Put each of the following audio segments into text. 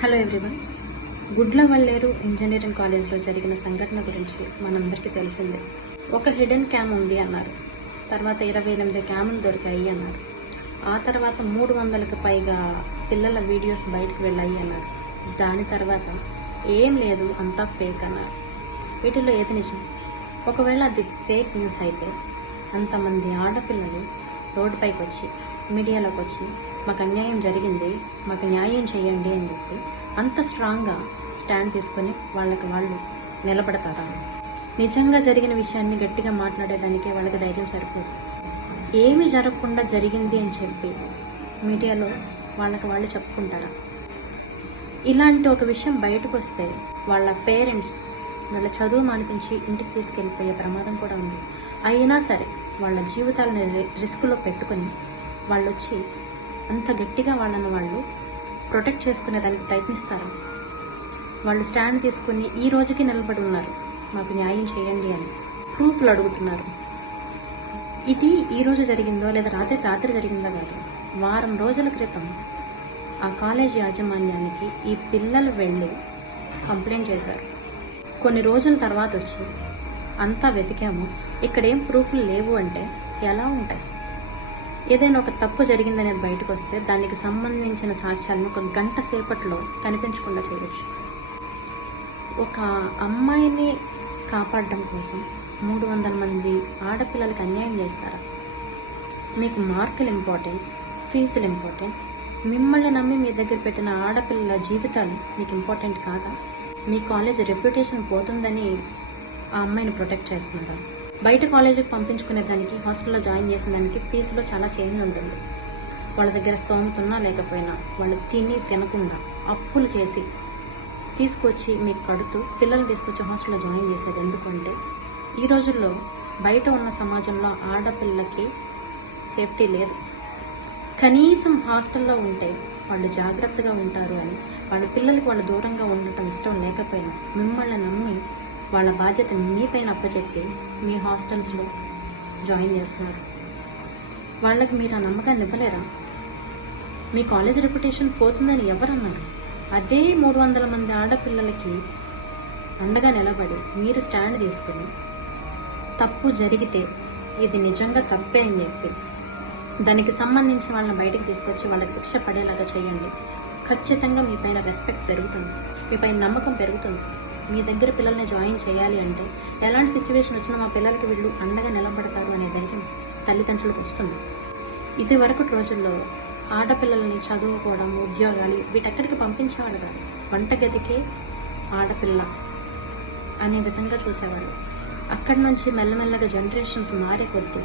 Hello everyone. Gudlavalleru engineering కాలేజ్లో జరిగిన సంఘటన గురించి మనందరికీ తెలిసిందే. ఒక హిడెన్ క్యామ్ ఉంది అన్నారు, తర్వాత 28 క్యాములు దొరికాయి అన్నారు, ఆ తర్వాత 300కి పైగా పిల్లల వీడియోస్ బయటకు వెళ్ళాయి అన్నారు, దాని తర్వాత ఏం లేదు అంతా ఫేక్ అన్నారు. వీటిలో ఏది నిజం? ఒకవేళ అది ఫేక్ న్యూస్ అయితే అంతమంది ఆడపిల్లలు రోడ్డుపైకి వచ్చి మీడియాలోకి వచ్చి మాకు అన్యాయం జరిగింది, మాకు న్యాయం చేయండి అని చెప్పి అంత స్ట్రాంగ్గా స్టాండ్ తీసుకొని వాళ్ళకి వాళ్ళు నిలబడతారా? నిజంగా జరిగిన విషయాన్ని గట్టిగా మాట్లాడేదానికే వాళ్ళకి ధైర్యం సరిపోదు. ఏమి జరగకుండా జరిగింది అని చెప్పి మీడియాలో వాళ్ళకి వాళ్ళు చెప్పుకుంటారా? ఇలాంటి ఒక విషయం బయటకు వస్తే వాళ్ళ పేరెంట్స్ వాళ్ళ చదువు మానిపించి ఇంటికి తీసుకెళ్ళిపోయే ప్రమాదం కూడా ఉంది. అయినా సరే వాళ్ళ జీవితాలను రిస్క్లో పెట్టుకొని వాళ్ళు వచ్చి అంత గట్టిగా వాళ్ళను వాళ్ళు ప్రొటెక్ట్ చేసుకునే దానికి ప్రయత్నిస్తారు. వాళ్ళు స్టాండ్ తీసుకుని ఈ రోజుకి నిలబడి ఉన్నారు, మాకు న్యాయం చేయండి అని ప్రూఫ్లు అడుగుతున్నారు. ఇది ఈ రోజు జరిగిందో లేదా రాత్రి జరిగిందో కాదు, వారం రోజుల క్రితం ఆ కాలేజ్ యాజమాన్యానికి ఈ పిల్లలు వెళ్ళి కంప్లైంట్ చేశారు. కొన్ని రోజుల తర్వాత వచ్చి అంతా వెతికాము, ఇక్కడేం ప్రూఫ్లు లేవు అంటే ఎలా ఉంటాయి? ఏదైనా ఒక తప్పు జరిగిందనేది బయటకు వస్తే దానికి సంబంధించిన సాక్ష్యాలను ఒక గంట సేపట్లో కనిపించకుండా చేయవచ్చు. ఒక అమ్మాయిని కాపాడడం కోసం 300 మంది ఆడపిల్లలకి అన్యాయం చేస్తారా? మీకు మార్కులు ఇంపార్టెంట్, ఫీజులు ఇంపార్టెంట్, మిమ్మల్ని నమ్మి మీ దగ్గర పెట్టిన ఆడపిల్లల జీవితాలు మీకు ఇంపార్టెంట్ కాదా? మీ కాలేజ్ రెప్యుటేషన్ పోతుందని ఆ అమ్మాయిని ప్రొటెక్ట్ చేస్తున్నారా? బయట కాలేజీకి పంపించుకునే దానికి, హాస్టల్లో జాయిన్ చేసిన దానికి ఫీజులో చాలా చేంజ్ ఉంటుంది. వాళ్ళ దగ్గర స్తోమతున్నా లేకపోయినా వాళ్ళు తినకుండా అప్పులు చేసి తీసుకొచ్చి మీకు కడుతూ పిల్లల్ని తీసుకొచ్చి హాస్టల్లో జాయిన్ చేసేది ఎందుకంటే ఈ రోజుల్లో బయట ఉన్న సమాజంలో ఆడపిల్లకి సేఫ్టీ లేదు. కనీసం హాస్టల్లో ఉంటే వాళ్ళు జాగ్రత్తగా ఉంటారు అని వాళ్ళ పిల్లలకి వాళ్ళు దూరంగా ఉండటం ఇష్టం లేకపోయినా మిమ్మల్ని నమ్మి వాళ్ళ బాధ్యతని మీపైన అప్పచెప్పి మీ హాస్టల్స్లో జాయిన్ చేస్తున్నారు. వాళ్ళకి మీరు ఆ నమ్మకాన్ని ఇవ్వలేరా? మీ కాలేజ్ రెప్యుటేషన్ పోతుందని ఎవరన్నారు? అదే 300 మంది ఆడపిల్లలకి అండగా నిలబడి మీరు స్టాండ్ తీసుకుని తప్పు జరిగితే ఇది నిజంగా తప్పే అని చెప్పి దానికి సంబంధించిన వాళ్ళని బయటకు తీసుకొచ్చి వాళ్ళకి శిక్ష పడేలాగా చేయండి. ఖచ్చితంగా మీ పైన రెస్పెక్ట్ పెరుగుతుంది, మీ పైన నమ్మకం పెరుగుతుంది. మీ దగ్గర పిల్లల్ని జాయిన్ చేయాలి అంటే ఎలాంటి సిచ్యువేషన్ వచ్చినా మా పిల్లలకి వీళ్ళు అండగా నిలబడతారు అనే ధైర్యం తల్లిదండ్రులకు వస్తుంది. ఇది వరకు రోజుల్లో ఆడపిల్లల్ని చదువుకోవడం, ఉద్యోగాలు వీటెక్కడికి పంపించేవాడు కాదు, వంటగదికే ఆడపిల్ల అనే విధంగా చూసేవాడు. అక్కడి నుంచి మెల్లమెల్లగా జనరేషన్స్ మారే కొద్దీ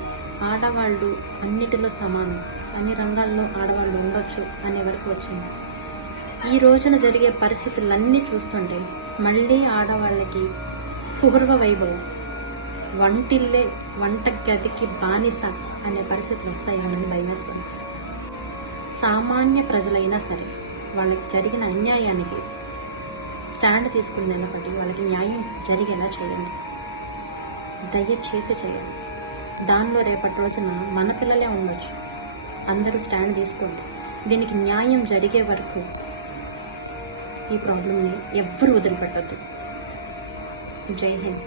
ఆడవాళ్ళు అన్నిటిలో సమానం, అన్ని రంగాల్లో ఆడవాళ్ళు ఉండొచ్చు అనే వరకు వచ్చింది. ఈ రోజున జరిగే పరిస్థితులన్నీ చూస్తుంటే మళ్ళీ ఆడవాళ్ళకి పూర్వ వైభవం, వంటిల్లే వంట గదికి బానిస అనే పరిస్థితులు వస్తాయని భయమేస్తుంది. సామాన్య ప్రజలైనా సరే వాళ్ళకి జరిగిన అన్యాయానికి స్టాండ్ తీసుకుని నిలబడి వాళ్ళకి న్యాయం జరిగేలా చేయండి, దయచేసి చేయండి. దానిలో రేపటి రోజున మన పిల్లలే ఉండొచ్చు. అందరూ స్టాండ్ తీసుకోండి. దీనికి న్యాయం జరిగే వరకు ఈ ప్రాబ్లంని ఎవ్వరూ వదిలిపెట్టద్దు. జై హింద్.